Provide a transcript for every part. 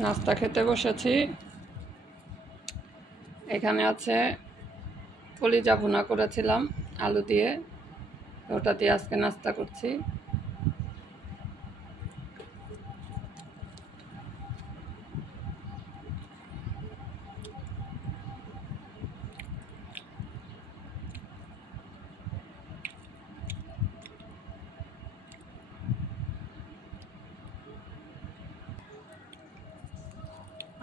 নাস্তা খেতে বসেছি। এখানে আছে কলিজা ভুনা করেছিলাম আলু দিয়ে, ওটা দিয়ে আজকে নাস্তা করছি।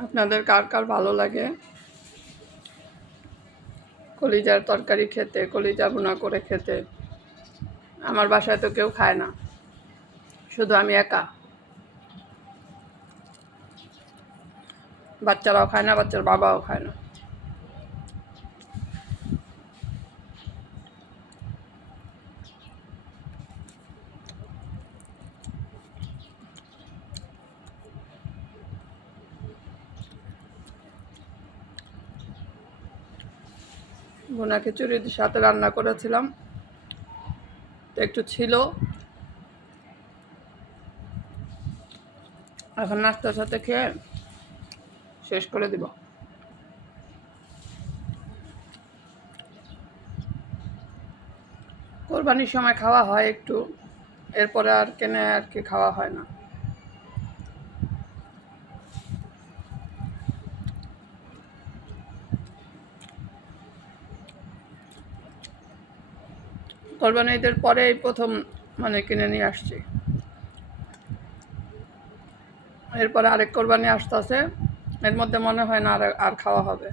আপনাদের কার কার ভালো লাগে কলিজার তরকারি খেতে, কলিজা ভুনা করে খেতে? আমার বাসায় তো কেউ খায় না, শুধু আমি একা। বাচ্চারাও খায় না, বাচ্চার বাবাও খায় না। ভুনা খিচুড়ির সাথে রান্না করেছিলাম, তো একটু ছিল, এখন নাস্তার সাথে খেয়ে শেষ করে দিব। কোরবানির সময় খাওয়া হয় একটু, এরপরে আর কেনে আর কি খাওয়া হয় না। কোরবানি ঈদের পরে এই প্রথম কিনে নিয়ে আসছি। এরপরে আরেক কোরবানি আসতেছে, এর মধ্যে মনে হয় না আর খাওয়া হবে।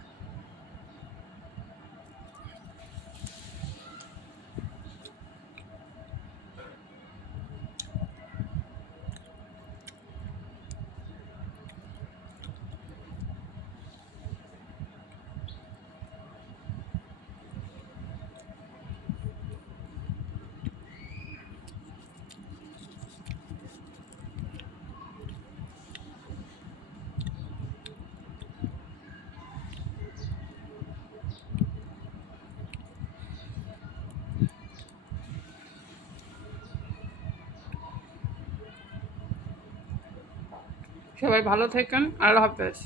সবাই ভালো থাকেন, আল্লাহ হাফেজ।